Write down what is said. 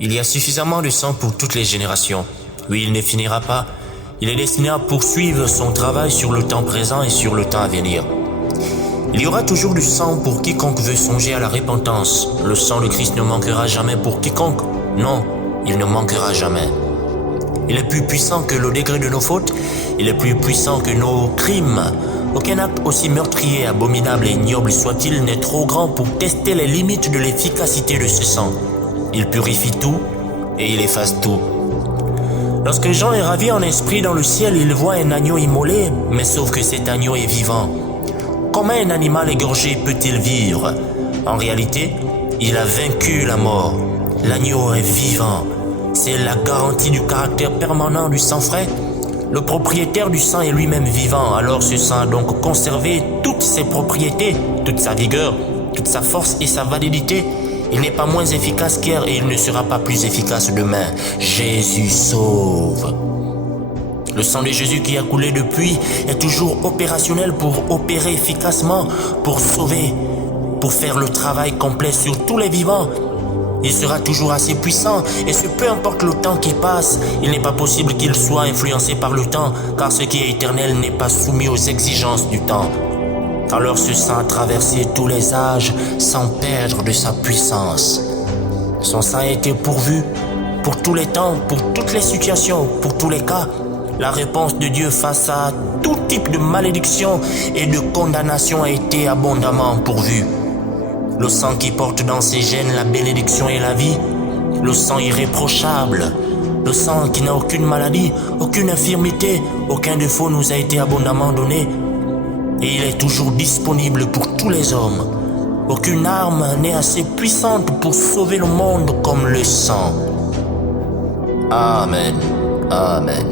Il y a suffisamment de sang pour toutes les générations. Oui, il ne finira pas. Il est destiné à poursuivre son travail sur le temps présent et sur le temps à venir. Il y aura toujours du sang pour quiconque veut songer à la repentance. Le sang de Christ ne manquera jamais pour quiconque. Non, il ne manquera jamais. Il est plus puissant que le degré de nos fautes. Il est plus puissant que nos crimes. Aucun acte aussi meurtrier, abominable et ignoble soit-il n'est trop grand pour tester les limites de l'efficacité de ce sang. Il purifie tout et il efface tout. Lorsque Jean est ravi en esprit dans le ciel, il voit un agneau immolé, mais sauf que cet agneau est vivant. Comment un animal égorgé peut-il vivre? En réalité, il a vaincu la mort. L'agneau est vivant. C'est la garantie du caractère permanent du sang frais. Le propriétaire du sang est lui-même vivant, alors ce sang a donc conservé toutes ses propriétés, toute sa vigueur, toute sa force et sa validité. Il n'est pas moins efficace qu'hier et il ne sera pas plus efficace demain. Jésus sauve. Le sang de Jésus qui a coulé depuis est toujours opérationnel pour opérer efficacement, pour sauver, pour faire le travail complet sur tous les vivants. Il sera toujours assez puissant, et ce peu importe le temps qui passe, il n'est pas possible qu'il soit influencé par le temps, car ce qui est éternel n'est pas soumis aux exigences du temps. Alors ce sang a traversé tous les âges sans perdre de sa puissance. Son sang a été pourvu pour tous les temps, pour toutes les situations, pour tous les cas. La réponse de Dieu face à tout type de malédiction et de condamnation a été abondamment pourvue. Le sang qui porte dans ses gènes la bénédiction et la vie, le sang irréprochable, le sang qui n'a aucune maladie, aucune infirmité, aucun défaut nous a été abondamment donné. Et il est toujours disponible pour tous les hommes. Aucune arme n'est assez puissante pour sauver le monde comme le sang. Amen. Amen.